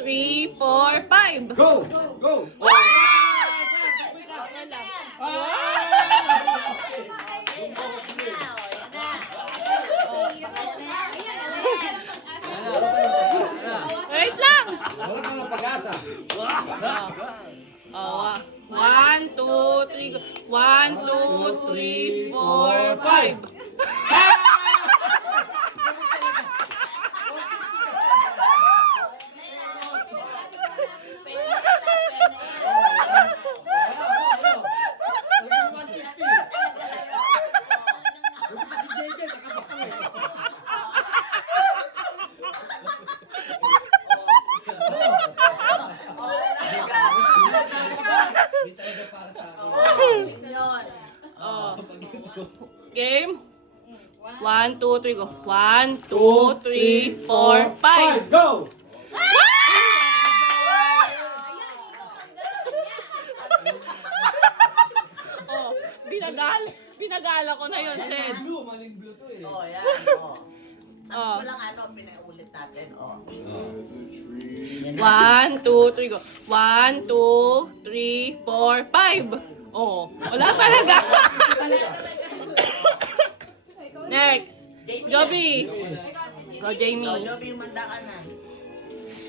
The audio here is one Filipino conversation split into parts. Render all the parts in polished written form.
3, 4, 5. Go! Go! Wait lang! Wala kang pag-asa. 1, 2, 3, 1, 2, 3, 4, 5. Game? 1, 2, 3, go. 1, 2, 3, 4, 5. Go! Oh, pinagala ko na yun, Sed. Maling blue to eh. Oh, yan. Oh. Oh. Walang ano, pinaulit natin. Oh. 1, 2, 3, go. 1, 2, 3, 4, 5. Oh, wala talaga. Next. Joby. Go, Jamie. Joby, manda ka na.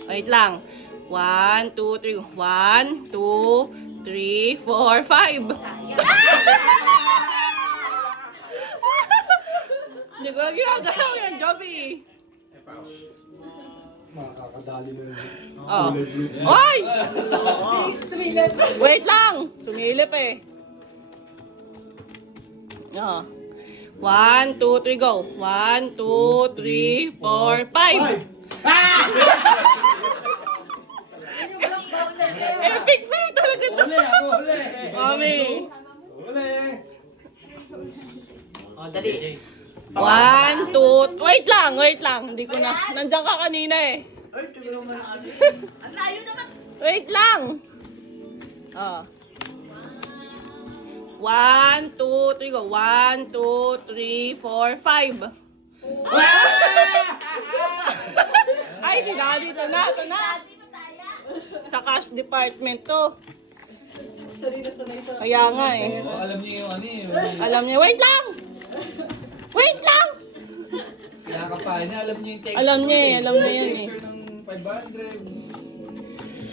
Wait lang. 1, 2, 3, go. 1, 2, 3, 4, 5. Hindi ko lang ginagalaw yan, Joby. Makakadali na yun. Oh. Oy! Sumilip. Wait lang. Sumilip eh. Oh. 1, 2, 3, go. 1, 2, 3, 4, 5. Epic fail talaga to. Uli! Ako uli! Mami. Uli! Oh, dali. 1, 2, wait lang. Hindi ko na. Nandiyan ka kanina eh. Ay, tignan mo na ano. Ang layo naman. Wait lang. Oh. 1, 2, 3, go. 1, 2, 3, 4, 5. Ay, sinabi ito na. Sa cash department to. Kaya nga eh. Oh, alam niyo yung ano eh. Alam niya, wait lang! Wait lang! Kinakapahan niya, alam niyo yung texture. Alam niya eh, alam niya yan eh. Texture ng 500.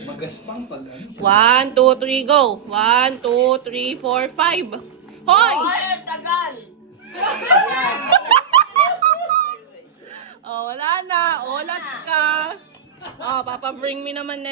Magaspang pag ano. 1, 2, 3, go. 1, 2, 3, 4, 5. Hoy! Ay, tagal. Oh, wala na. Oh, let's ka. Oh, papa bring me naman